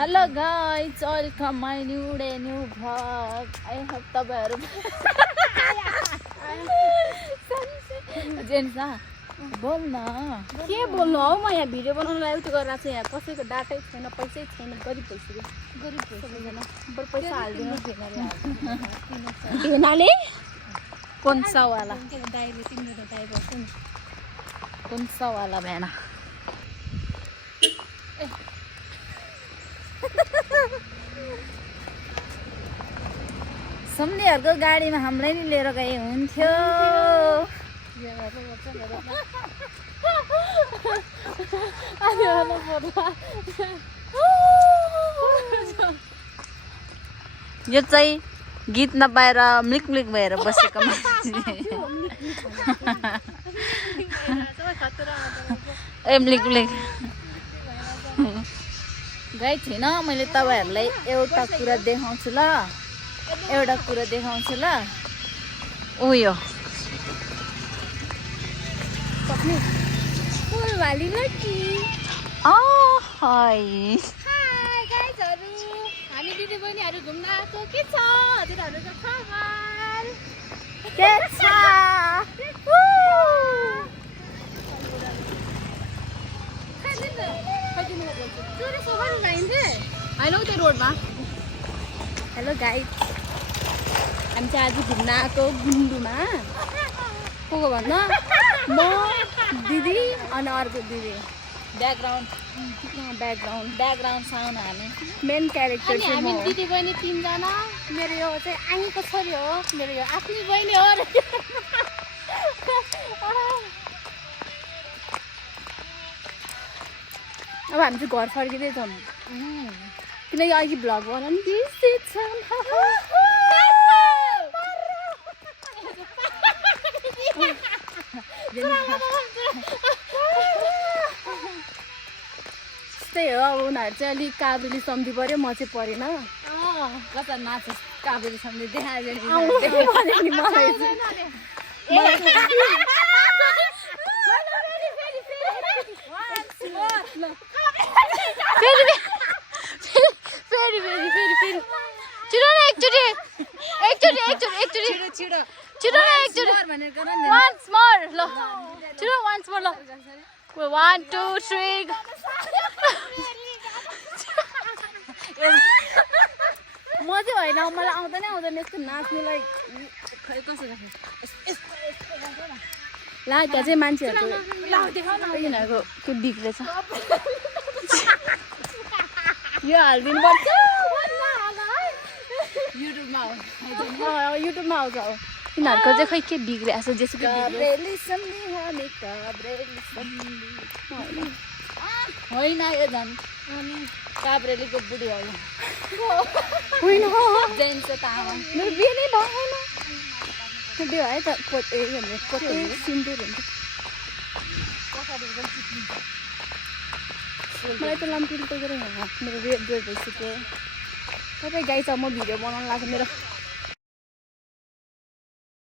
Hello guys, welcome my new vlog. I hope तपाईहरु जेन्सा बोल न के बोल्नु हौ म यहाँ भिडियो बनाउनलाई उठ्यो गरेर चाहिँ यहाँ कसैको डाटै छैन पैसै छैन गरिब भइसक्यो सबैजना बरु पैसा हाल्दिनु भेनाले कौन सा वाला दाइले तिम्रो दाइ बस्छ नि कौन सा वाला भेना सम्धीहरुको गाडीमा हामीलाई नि लिएर गए हुन्थ्यो यो चाहिँ गीत नपाएर म्लिक म्लिक भएर बसेको मान्छे ए म्लिक म्लिक गाई छैन मैले तपाईहरुलाई एउटा कुरा देखाउँछु ल उयो फुलवाली लकी हाय हाय गाइजहरु हामी दिदी बहिनीहरु घुम्न आएको के छ हजुरहरुको खबर के छ हेलो गाइज हामी चाहिँ आज घुम्न आएको गुन्डुमा को भन्न म दिदी अनि अर्को दिदी ब्याकग्राउन्ड साउन्ड हाल्ने मेन क्यारेक्टर चाहिँ हामी म हो। दिदी बहिनी तीनजना मेरो यो चाहिँ आङीको छोरी हो मेरो यो आफ्नै बहिनी हो अब हामी चाहिँ घर फर्किँदैछौँ किनकि अघि भ्लग बनाउनु त्यस्तै हो अब उनीहरू चाहिँ अलिक काबुली सम्झी पऱ्यो म चाहिँ परेन कता नाच्छ काबेरी सम्झे देखायो once more lo chiro once more lo 1 2 3 म चाहिँ होइन मलाई आउँदैन यस्तो नाच्नुलाई खै कसो ला त्यहाँ चाहिँ मान्छेहरूको यिनीहरूको के बिग्रेछ यो हालिदिनु पर्छ युट्युबमा आउँछ हो यिनीहरूको चाहिँ खै के बिग्रेछ जेसुकै होइन यो झन् काभ्रेलीको बुढी हो होइन जेन्स तामा मेरो बिहे नै भएन बिहे है त पोते सिन्दुर हुन्छ मलाई त लामपिल त मेरो रेड भइसक्यो तपाईँ गाई छ म भिडियो बनाउनु लाग्छ मेरो